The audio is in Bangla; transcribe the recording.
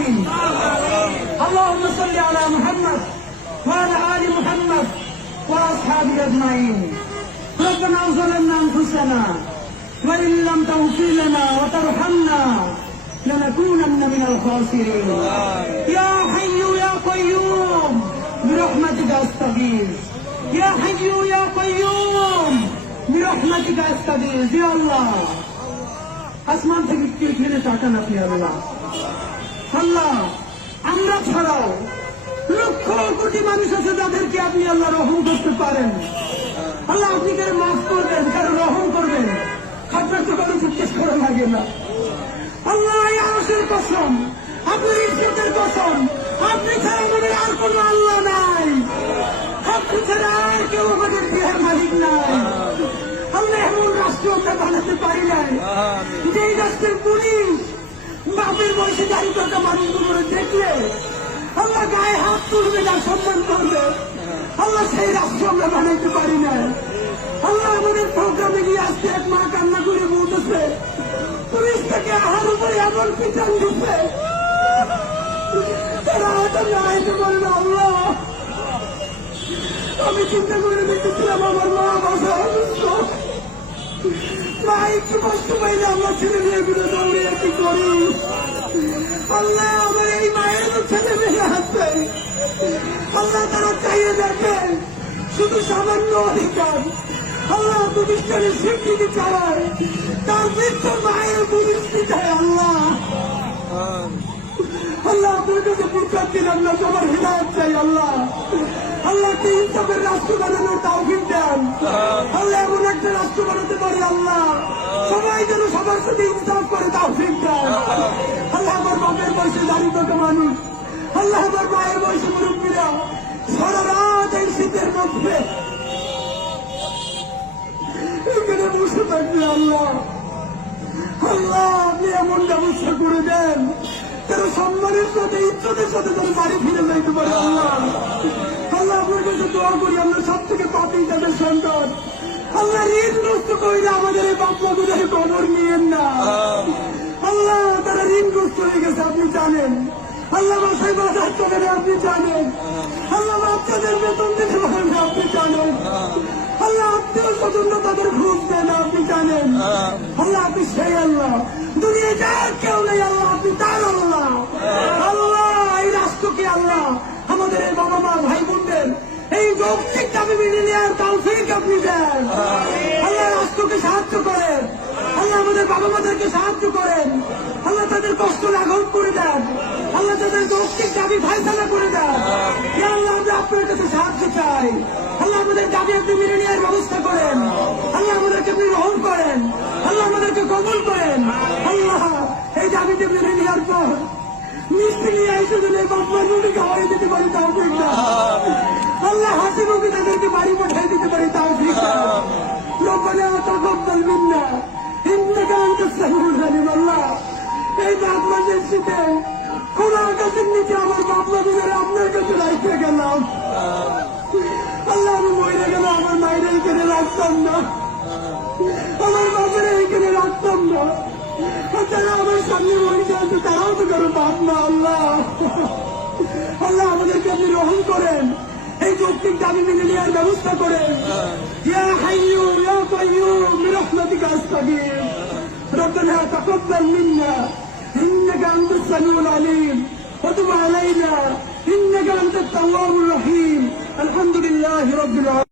آمين اللهم صل على محمد وعلى آل محمد وأصحابه أجمعين ربنا ظلمنا أنفسنا وإن لم تغفر لنا وترحمنا لنكونن من الخاسرين يا حي يا قيوم برحمتك أستغيث يا حي يا قيوم برحمتك أستغيث يا الله আসমান থেকে কে ফিরে তাকান আপনি আল্লাহ আল্লাহ, আমরা ছাড়াও লক্ষ কোটি মানুষ আছে যাদেরকে আপনি আল্লাহ রহম করতে পারেন। আল্লাহ, আপনি কারও মাফ করবেন? কারও রহম করবেন? আপনার তো কারও জিজ্ঞেস করা লাগে না। আল্লাহ আরশের কসম, আপনার ইজ্জতের কসম, আপনি ছাড়া আমাদের আর কোনো আল্লাহ নাই। আপনি ছাড়া আর কেউ আমাদের দেহের মালিক নাই। আমরা এমন রাষ্ট্র আমরা বানাতে পারি নাই। যেই রাষ্ট্রের বাপের বয়সে দাঁড়িয়ে থাকা মানুষগুলো দেখলে আল্লাহ গায়ে হাত তুলবে না, সম্মান করবে। আল্লাহ সেই রাষ্ট্র আমরা বানাইতে পারি না। আল্লাহ আমাদের প্রোগ্রামে গিয়ে আসছে এক মা কান্না করে বলতেছে, পুলিশ থেকে আহার উপরে এমন পিছন দিচ্ছে তারা হয়তো না আইতে পারবে আল্লাহ। আমি চিন্তা করে দেখেছিলাম আমার মা বাসা অসুস্থ। মা একটু কষ্ট পাইলে আমরা ছেলে মেয়েগুলো দৌড়িয়ে কি করি। আল্লাহ আমার এই মায়ের ছেলে মেয়ে আছে। আল্লাহ তারা চাইয়ে দেখেন, শুধু সামান্য অধিকার। আল্লাহ প্রতিষ্ঠানের স্বীকৃতি চাওয়ায় তার বৃদ্ধ মায়ের চায় আল্লাহ। আল্লাহ আপনার কাছে প্রচার দিলাম না সবার হৃদয় চাই আল্লাহ। আল্লাহ কি ইনসাফের রাষ্ট্র বানানোর তাওফিক দেন। আল্লাহ এমন একটা রাষ্ট্র বানাতে পারি আল্লাহ। সবাই যেন সবার সাথে ইনসাফ করে তাওফিক দেন। বাপের বয়সে দাঁড়িয়ে মানুষ। আল্লাহ আমার মায়ের বয়সে মুরব্বীরা সারা রাত এই শীতের মধ্যে এখানে বসে থাকবে আল্লাহ। আল্লাহ, আপনি এমন ব্যবস্থা করে দেন, তারা সম্মানের সাথে, ইজ্জতের সাথে তারা বাড়ি ফিরে যাইতে পারে আল্লাহ। আল্লাহ, আপনার কাছে দোয়া করি, আমরা সব থেকে পাপি তাদের সন্তান। আল্লাহ, ঋণ নষ্ট করি আমাদের এই বাপমা গুলোকে কবর নিয়েন না। ঋণগ্রস্ত হয়ে আপনি জানেন, আল্লাহ আপনি জানেন। আপনি জানেন। আপনি সেই আল্লাহ। দুনিয়া যার কেউ নেই আল্লাহ, আপনি তার আল্লাহ। আল্লাহ, এই রাষ্ট্রকে আল্লাহ? আমাদের এই বাবা মা, ভাই বোনদের, এই যৌক্তিক দাবি মেনে নেওয়ার তৌফিক আপনি দেন। আল্লাহ রাষ্ট্রকে সাহায্য করেন। আল্লাহ আমাদের বাবা মাদেরকে সাহায্য করেন। আল্লাহ তাদের কষ্ট তাদের যৌক্তিক দাবি ফাইসলা করে দেন আল্লাহ, আমরা আপনার কাছে সাহায্য চাই। আল্লাহ আমাদের দাবি আপনি মেনে নেওয়ার ব্যবস্থা করেন। আল্লাহ আমাদেরকে আপনি গ্রহণ করেন। আল্লাহ আমাদেরকে কবুল করেন। আল্লাহ, এই দাবিতে মেনে নেওয়ার পর মিষ্টি নিয়ে এসে দিলে কোন আকাশের নিচে আমার বাপমা দুজনে আপনার কাছে রাখতে গেলাম আল্লাহ আমি মরে গেলে আমার মায়ের এইখানে রাখতাম না আমার বাপের এইখানে রাখতাম না আর যারা আমার সামনে মরে যাচ্ছে তারাও তো কারো বাপ না আল্লাহ আল্লাহ আমাদেরকে আপনি রহম করেন এই যৌক্তিক দাবি মেনে নেওয়ার ব্যবস্থা করেন ইয়া হাইয়ু ইয়া কাইয়ুম برحمتك استغيث ربنا تقبل منا انك انت السميع العليم وتب علينا إنك أنت التواب الرحيم. الحمد لله رب العالمين.